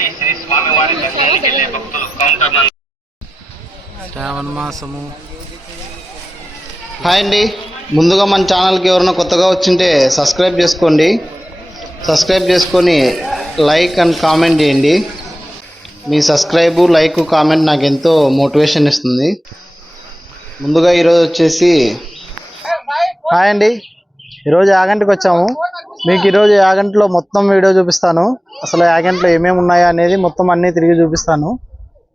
విజ్ఞప్తి శ్రీ స్వామివారి దర్శనానికి వెళ్ళే భక్తులు కౌంటర్ నందు శ్రావణ మాసము. హాయ్ అండి. ముందుగా మన ఛానల్కి ఎవరైనా కొత్తగా వచ్చింటే సబ్స్క్రైబ్ చేసుకోండి. సబ్స్క్రైబ్ చేసుకొని లైక్ అండ్ కామెంట్ చేయండి. మీ సబ్స్క్రైబ్ లైక్ కామెంట్ నాకు ఎంతో మోటివేషన్ ఇస్తుంది. ముందుగా ఈరోజు వచ్చేసి హాయ్ అండి. ఈరోజు యాగంటికి వచ్చాము. మీకు ఈరోజు యాగంట్లో మొత్తం వీడియో చూపిస్తాను. అసలు యాగంట్లో ఏమేమి ఉన్నాయో అనేది మొత్తం అన్నీ తిరిగి చూపిస్తాను.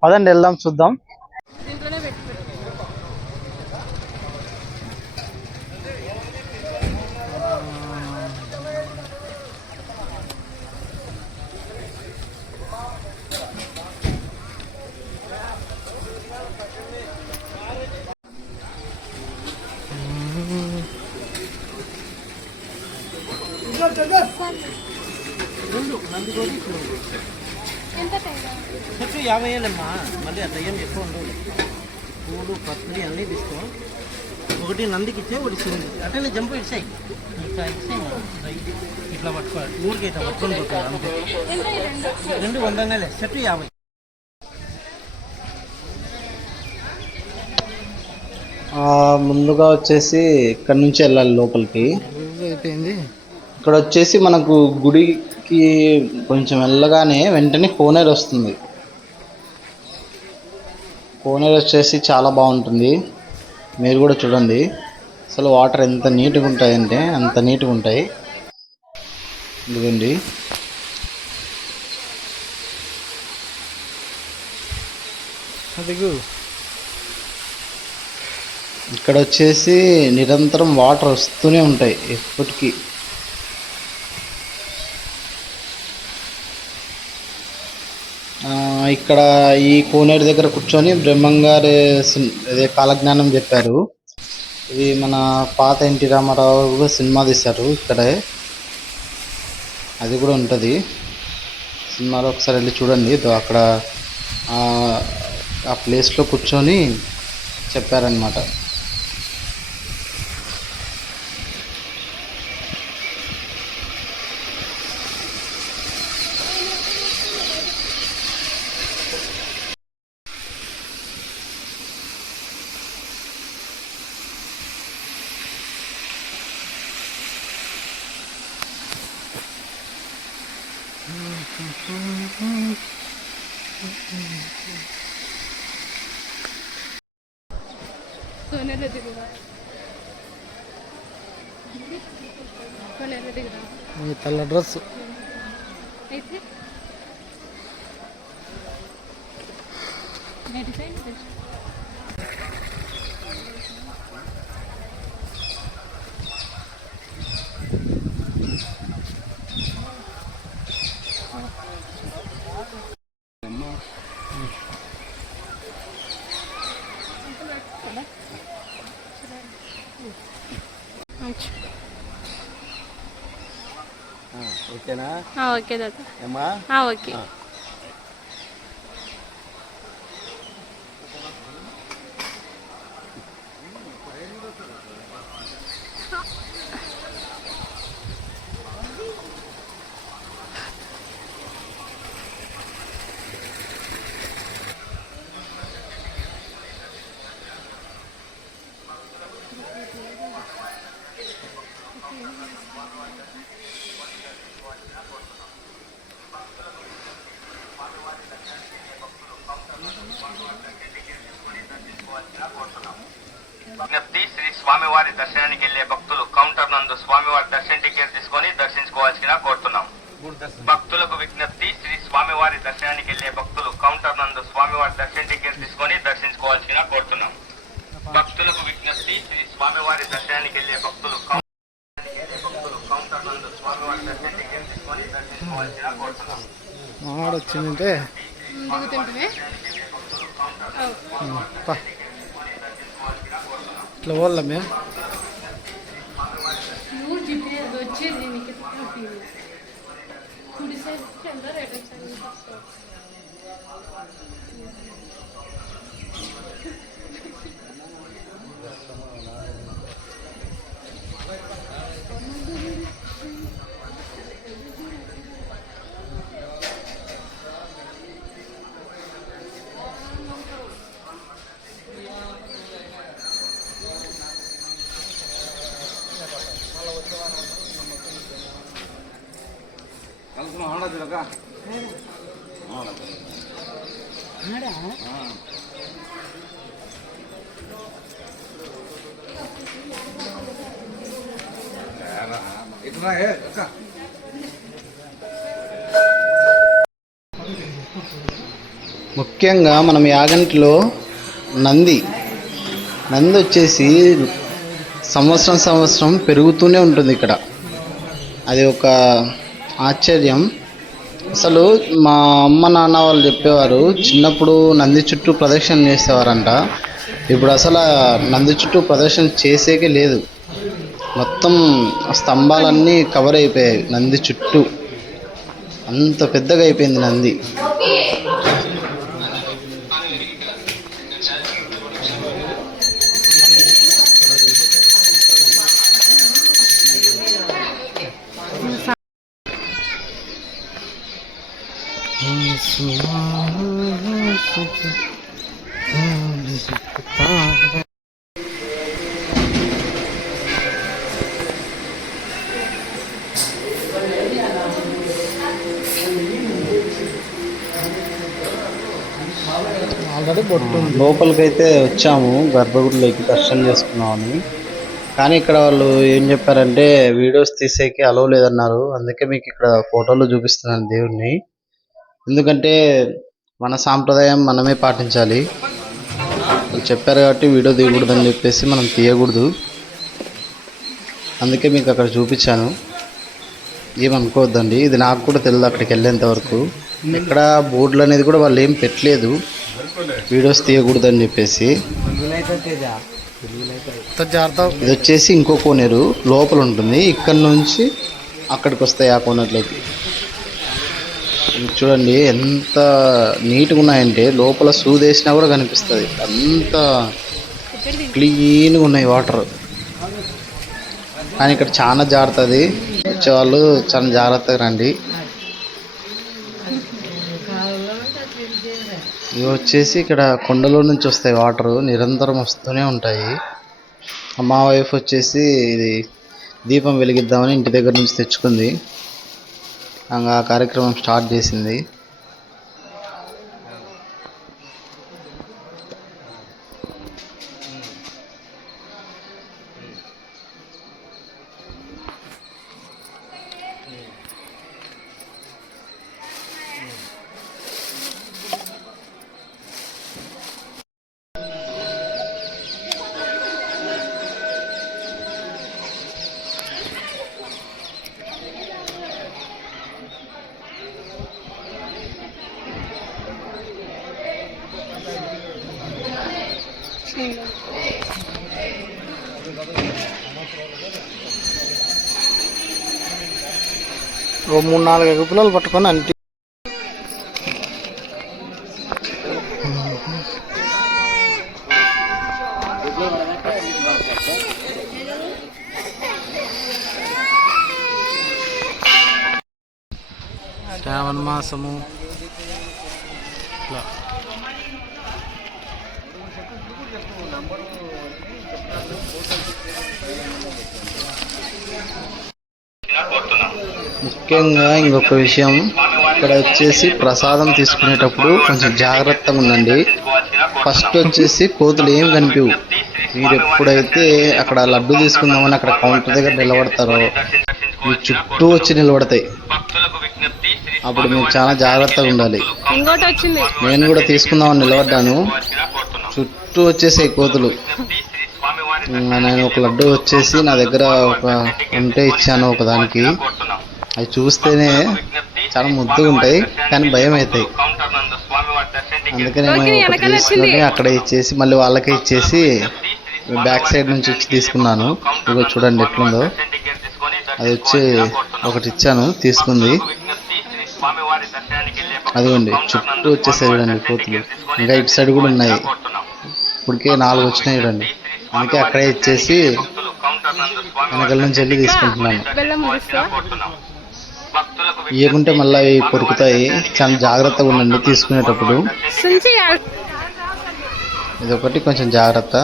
పదండి వెళ్దాం చూద్దాం. చెట్టు యాభై ఏళ్ళమ్మా. మళ్ళీ అంత ఏం ఎక్కువ ఉండవు పూలు పత్రి అన్నీ తీసుకో. ఒకటి నందికి ఇచ్చే ఒకటి శివుని అట్లనే జంపు ఇచ్చాయి. ఇట్లా ఇచ్చాయి. ఇట్లా పట్టుకోవాలి ఊరికి ఇట్లా పట్టుకొని పోతారు అంతే. రెండు వందలే. చెట్టు యాభై. ఆ, ముందుగా వచ్చేసి ఇక్కడ నుంచి వెళ్ళాలి లోపలికి. అయిపోయింది ఇక్కడ వచ్చేసి మనకు గుడికి కొంచెం వెళ్ళగానే వెంటనే కోనేరు వస్తుంది. కోనేరు వచ్చేసి చాలా బాగుంటుంది. మీరు కూడా చూడండి. అసలు వాటర్ ఎంత నీట్గా ఉంటాయంటే అంత నీట్గా ఉంటాయి. ఇదిగోండి. అదిగు. ఇక్కడ వచ్చేసి నిరంతరం వాటర్ వస్తూనే ఉంటాయి ఎప్పటికీ ఆ, ఇక్కడ ఈ కోనేరు దగ్గర కూర్చొని బ్రహ్మంగారు సిన్- అదే కాలజ్ఞానం చెప్పారు. ఇది మన పాత ఎన్టీ రామారావు కూడా సినిమా తీశారు ఇక్కడే. అది కూడా ఉంటుంది. సినిమాలో ఒకసారి వెళ్ళి చూడండి. అక్కడ ఆ ప్లేస్లో కూర్చొని చెప్పారనమాట కొనేరు దిగురా కొనేరు దిగురా ఈ తెల్ల డ్రెస్ అయితే నడిపోయింది ఓకేనా? ఓకే దాదా ఓకే విజ్ఞప్తి శ్రీ స్వామివారి దర్శనానికి వెళ్ళే భక్తులు కౌంటర్ నందు స్వామివారి దర్శన టికెట్ తీసుకొని దర్శించుకోవాల్సిన కోరుతున్నాం. భక్తులకు విజ్ఞప్తి శ్రీ స్వామివారి దర్శనానికి వెళ్ళే భక్తులు కౌంటర్ నందు స్వామివారి దర్శన టికెట్ తీసుకొని దర్శించుకోవాల్సిన కోరుతున్నాం. భక్తులకు విజ్ఞప్తి శ్రీ స్వామివారి దర్శనానికి వెళ్ళే భక్తులు కౌంటర్ నందు స్వామివారి దర్శన టికెట్ తీసుకొని దర్శించుకోవాల్సిన కోరుతున్నాం. మావాడు వచ్చిందంటే. ఇట్లా పోలమే ముఖ్యంగా మనం యాగంటిలో నంది నంది వచ్చేసి సంవత్సరం సంవత్సరం పెరుగుతూనే ఉంటుంది ఇక్కడ. అది ఒక ఆశ్చర్యం. అసలు మా అమ్మ నాన్న వాళ్ళు చెప్పేవారు చిన్నప్పుడు నంది చుట్టూ ప్రదక్షిణ చేసేవారంట. ఇప్పుడు అసలు నంది చుట్టూ ప్రదక్షిణ చేసేకే లేదు. మొత్తం స్తంభాలన్నీ కవర్ అయిపోయాయి నంది చుట్టూ. అంత పెద్దగా అయిపోయింది నంది. ఆల్రెడీ బొట్టు లోపలికైతే వచ్చాము గర్భగుడిలోకి దర్శనం చేసుకున్నామని. కానీ ఇక్కడ వాళ్ళు ఏం చెప్పారంటే వీడియోస్ తీసేకి అలవ్ లేదన్నారు. అందుకే మీకు ఇక్కడ ఫోటోలు చూపిస్తున్నాను దేవుణ్ణి. ఎందుకంటే మన సాంప్రదాయం మనమే పాటించాలి. చెప్పారు కాబట్టి వీడియో తీయకూడదని చెప్పేసి మనం తీయకూడదు. అందుకే మీకు అక్కడ చూపించాను. ఏమనుకోవద్దండి. ఇది నాకు కూడా తెలియదు అక్కడికి వెళ్ళేంత వరకు. ఇక్కడ బోర్డులు అనేది కూడా వాళ్ళు ఏం పెట్టలేదు. వీడియోస్ తీయకూడదని చెప్పేసి ఇది వచ్చేసి ఇంకో కోనేరు. లోపల ఉంటుంది. ఇక్కడ నుంచి అక్కడికి వస్తాయి ఆ కోనేరులోకి. చూడండి ఎంత నీట్గా ఉన్నాయంటే లోపల సూదేసినా కూడా కనిపిస్తుంది. అంత క్లీన్గా ఉన్నాయి వాటర్. కానీ ఇక్కడ చాలా జారుతుంది. వచ్చేవాళ్ళు చాలా జాగ్రత్తగా రండి. ఇవి వచ్చేసి ఇక్కడ కొండలో నుంచి వస్తాయి వాటర్ నిరంతరం వస్తూనే ఉంటాయి. మా వైఫ్ వచ్చేసి ఇది దీపం వెలిగిద్దామని ఇంటి దగ్గర నుంచి తెచ్చుకుంది. ఆ కార్యక్రమం స్టార్ట్ చేసింది. ఓ మూడు నాలుగు ఐదు పిల్లలు పట్టుకొని అంటి. శ్రావణ మాసము. ఇట్లా ముఖ్యంగా ఇంకొక విషయం. ఇక్కడ వచ్చేసి ప్రసాదం తీసుకునేటప్పుడు కొంచెం జాగ్రత్తగా ఉండండి. ఫస్ట్ వచ్చేసి కోతులు ఏం కనిపించవు మీరు ఎప్పుడైతే అక్కడ లడ్డు తీసుకుందామని అక్కడ కౌంటర్ దగ్గర నిలబడతారో మీ చుట్టూ వచ్చి నిలబడతాయి. అప్పుడు మీరు చాలా జాగ్రత్తగా ఉండాలి. నేను కూడా తీసుకుందామని నిలబడ్డాను. చుట్టూ వచ్చేసాయి కోతులు విజ్ఞప్తి శ్రీ స్వామివారి ఇంకా నేను ఒక లడ్డు వచ్చేసి నా దగ్గర ఒక ఉంటే ఇచ్చాను ఒక దానికి కోరుతున్నాం అవి చూస్తేనే చాలా ముద్దుగా ఉంటాయి కానీ భయం అవుతాయి. కౌంటర్ నందు స్వామివారి దర్శనం అందుకే నేను తీసుకొని అక్కడ ఇచ్చేసి మళ్ళీ వాళ్ళకే ఇచ్చేసి బ్యాక్ సైడ్ నుంచి వచ్చి తీసుకున్నాను. ఇగో చూడండి ఎట్లుందో. అది వచ్చి ఒకటి ఇచ్చాను తీసుకుంది. అదిగోండి చుట్టూ వచ్చేసాయి చూడండి కోతులు. ఇంకా ఇటు సైడ్ కూడా ఉన్నాయి. ఇప్పటికే నాలుగు వచ్చినాయి చూడండి. అందుకే అక్కడే ఇచ్చేసి వెనకల నుంచి వెళ్ళి తీసుకుంటున్నాను. ఇవ్వకుంటే మళ్ళీ అవి కొరుకుతాయి. చాలా జాగ్రత్తగా ఉండండి తీసుకునేటప్పుడు. ఇది ఒకటి కొంచెం జాగ్రత్త.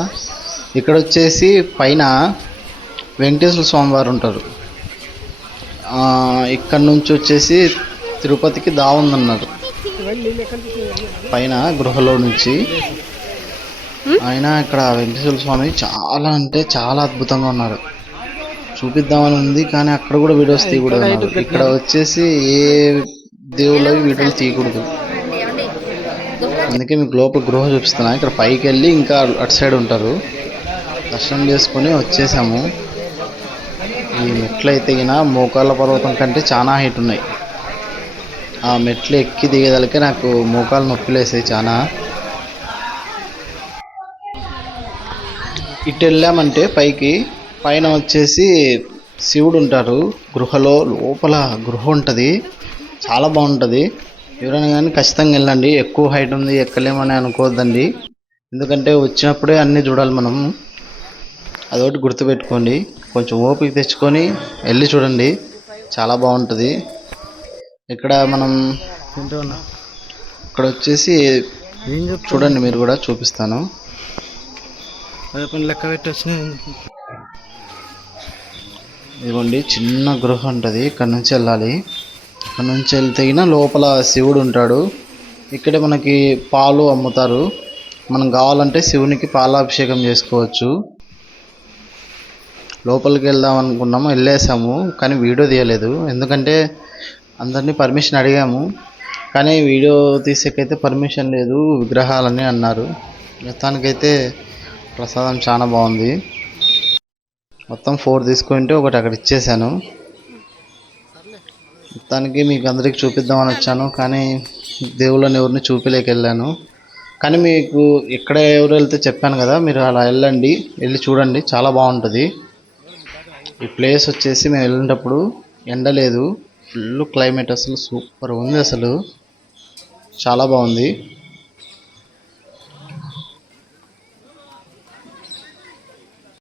ఇక్కడ వచ్చేసి పైన వెంకటేశ్వర స్వామివారు ఉంటారు. ఇక్కడ నుంచి వచ్చేసి తిరుపతికి దావుందన్నారు. పైన గృహలో నుంచి. ఆయన ఇక్కడ వెంకటేశ్వర స్వామి చాలా అంటే చాలా అద్భుతంగా ఉన్నారు. చూపిద్దామని ఉంది కానీ అక్కడ కూడా వీడియోస్ తీయకూడదు ఇక్కడ వచ్చేసి ఏ దేవుళ్ళ వీడియోలు తీయకూడదు. అందుకే మీకు లోపల గృహ చూపిస్తున్నా. ఇక్కడ పైకి వెళ్ళి ఇంకా అటు సైడ్ ఉంటారు. దర్శనం చేసుకొని వచ్చేసాము. ఈ మెట్లు అయితే గిన మోకాళ్ళ పర్వతం కంటే చాలా హైట్ ఉన్నాయి. ఆ మెట్లు ఎక్కి దిగేదలకే నాకు మోకాలు నొప్పిలేసాయి చాలా ఇటు వెళ్ళామంటే పైకి పైన వచ్చేసి శివుడు ఉంటారు గృహలో లోపల గృహ ఉంటుంది చాలా బాగుంటుంది. ఎవరైనా కానీ ఖచ్చితంగా వెళ్ళండి. ఎక్కువ హైట్ ఉంది ఎక్కలేమని అనుకోవద్దండి. ఎందుకంటే వచ్చినప్పుడే అన్నీ చూడాలి మనం. అదొకటి గుర్తుపెట్టుకోండి. కొంచెం ఓపిక తెచ్చుకొని వెళ్ళి చూడండి. చాలా బాగుంటుంది. ఇక్కడ మనం ఇక్కడ వచ్చేసి చూడండి మీరు కూడా చూపిస్తాను. అదే పని లెక్క పెట్టి వచ్చినాయి ఇదిగోండి చిన్న గృహ ఉంటుంది. ఇక్కడ నుంచి వెళ్ళాలి. ఇక్కడ నుంచి వెళ్తే లోపల శివుడు ఉంటాడు. ఇక్కడే మనకి పాలు అమ్ముతారు. మనం కావాలంటే శివునికి పాలాభిషేకం చేసుకోవచ్చు. లోపలికి వెళ్దాం అనుకున్నాము వెళ్ళేసాము కానీ వీడియో తీయలేదు. ఎందుకంటే అందరినీ పర్మిషన్ అడిగాము. కానీ వీడియో తీసేకైతే పర్మిషన్ లేదు విగ్రహాలని అన్నారు. మొత్తానికైతే ప్రసాదం చాలా బాగుంది. మొత్తం ఫోర్ తీసుకుంటే ఒకటి అక్కడ ఇచ్చేసాను. మొత్తానికి మీకు అందరికి చూపిద్దామని వచ్చాను కానీ దేవుళ్ళని ఎవరిని చూపిలేక వెళ్ళాను కానీ మీకు ఎక్కడ ఎవరు వెళ్తే చెప్పాను కదా మీరు అలా వెళ్ళండి వెళ్ళి చూడండి చాలా బాగుంటుంది. ఈ ప్లేస్ వచ్చేసి మేము వెళ్ళినప్పుడు ఎండ లేదు ఫుల్ క్లైమేట్ అసలు సూపర్ ఉంది అసలు. చాలా బాగుంది.